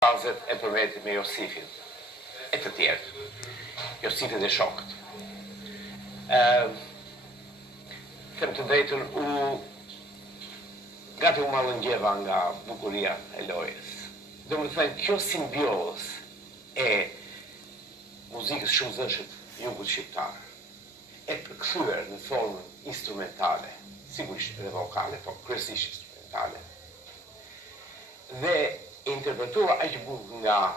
Bazet e përmetit me Josifin e të tjerë, Josifin dhe shokët. Them të drejtën, gati u mallëngjeva nga bukuria e lojës. Do më thënë, kjo simbios e muzikës shumë zëshët jugut shqiptar, e përkthyer në formën instrumentale, sigurisht edhe vokale, po kryesisht instrumentale, dhe interpretuar aq bukur nga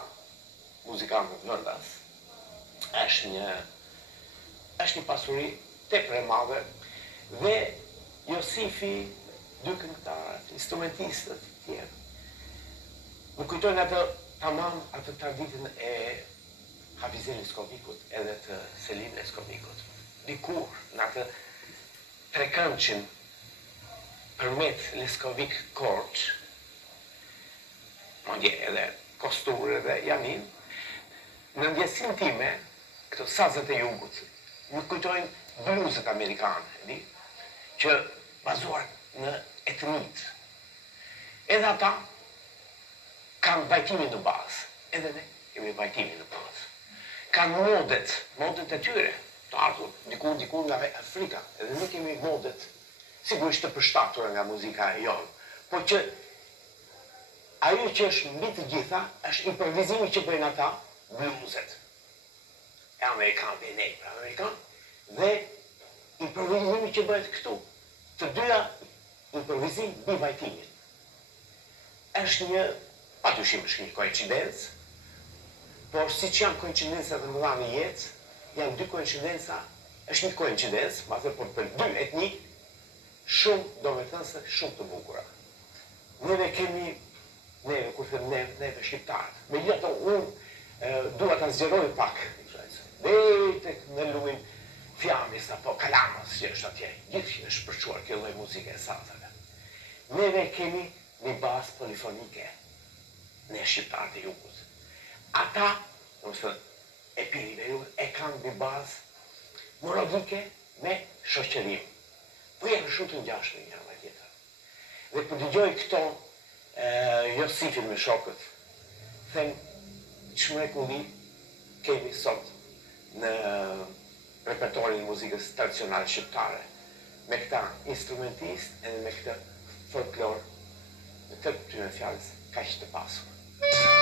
muzikantët vendas, është një pasuri tepër e madhe, dhe Josifi, dy këngëtarët, instrumentistët të tjerë, më kujtojnë atë traditën e Havizin Leskovikut edhe të Selim Leskovikut. Dikur në atë trekëndshëm përmet Leskovik Korç, mondje edhe Kostur edhe Janin, në ndjesin time, këto sazet e jugut, më kujtojnë bluzet amerikane, që bazuar në etnit. Edhe ata kanë vajtimin në bazë, edhe ne kemi vajtimin në bazë. Kanë modet e tyre, të ardhur dikur nga Afrika, edhe ne kemi modet, sigurisht të përshtatura nga muzika e jonë, po që ajo që është mbi të gjitha, është improvizimi që bëjnë ata, bluzet. E Amerikanë dhe ne për Amerikanë, dhe improvizimi që bëjnë këtu. Të dyja improvizim mbi vajtimin. Është patyshim është një koincidencë, por si që janë koincidenca të mëdha në jetë, janë dy koincidenca, është një koincidencë, por për dy etnik, shumë, do me thënë se shumë të bukura. Neve, kur them neve shqiptarët, me gjithë ato unë dua ta zgjeroj pak, dhe tek në luin fjamis apo kalamës që është atje, gjithë është përquar kjo lloj muzike e sazave. Neve kemi një bazë polifonike, ne shqiptarët e jugut. Ata, e pini me jugut, e kanë një bazë melodike me shoqërim. Po janë shumë të ngjashme njëra me tjetrën. Dhe për dëgjoj këto Josifin me shokët, them çmrekulli kemi sot në repertorin e muzikës tradicionale shqiptare, me këta instrumentistë edhe me këtë folklor, në të këtyre fjalës kaq të pasur.